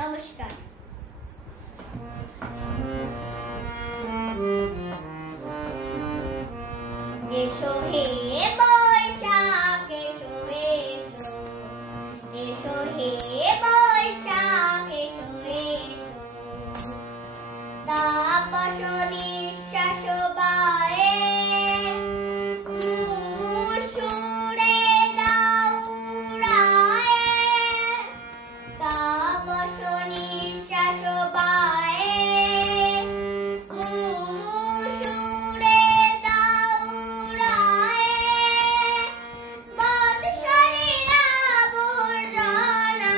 নমস্কার। এসো হে বৈশাখ এসো এসো, এসো হে বৈশাখ এসো এসো, তাপস নিঃশ্বাস বায়ে মুমূর্ষুরে দাও উড়ায়ে, তাপস নিঃশ্বাস বায়ে মুমূর্ষুরে দাও উড়ায়ে, বৎসরের আবর্জনা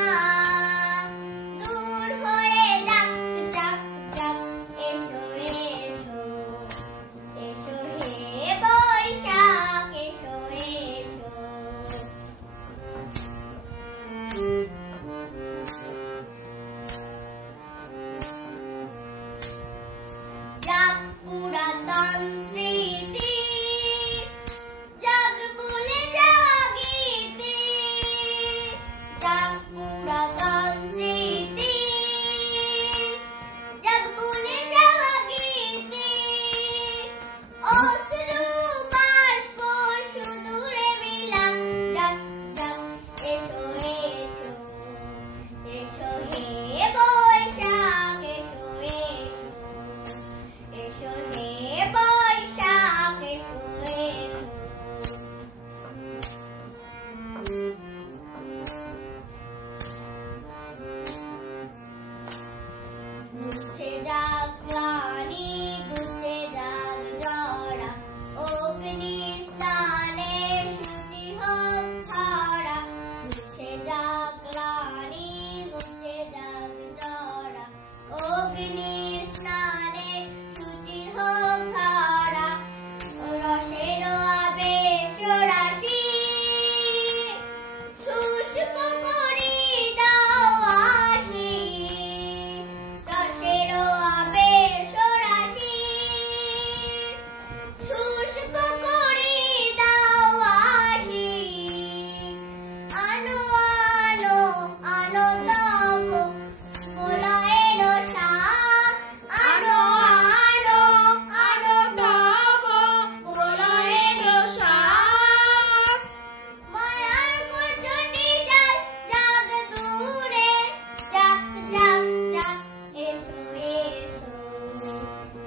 দূর হয়ে যাক যাক যাক, এসো এসো, এসো হে বৈশাখ এসো এসো। যাক পুরাতন স্মৃতি, যাক ভুলে জাগিতে, যাক পুরাতন স্মৃতি, যাক ভুলে জাগিতে, অশ্রু বাষ্প সুদূরে মিলাক যাক যাক, এসো এসো, এসো হে বৈশাখ এসো এসো, এসো হে বৈশাখ এসো এসো। মুছে যাক গ্লানি, মুছে যাক জরা, অগ্নি স্নানে শুচি হোক ধরা। মুছে যাক গ্লানি, মুছে যাক জরা, অগ্নি স্নানে শুচি হোক ধরা। রসের আবেশ রাশি শুষ্ক করি দাও আসি, রসের আবেশ রাশি শুষ্ক করি দাও আসি। আনো আনো আনো তব প্রলয়ের সাথ, আনো আনো আনো তব প্রলয়ের সাথ। মায়ার গর্জনে যাক যাক দূরে, যাক যাক যাক, এসো এসো,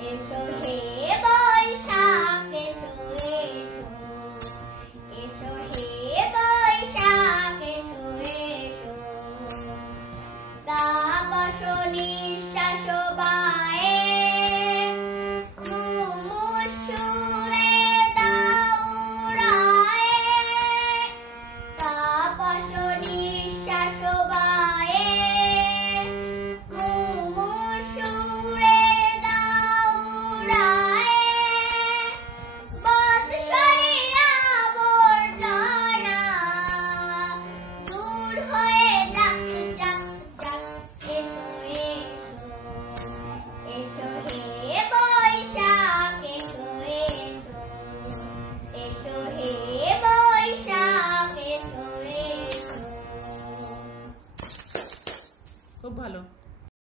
এসো হে বৈশাখ এসো এসো, এসো হে বৈশাখ এসো এসো। তাপস নিঃশ্বাস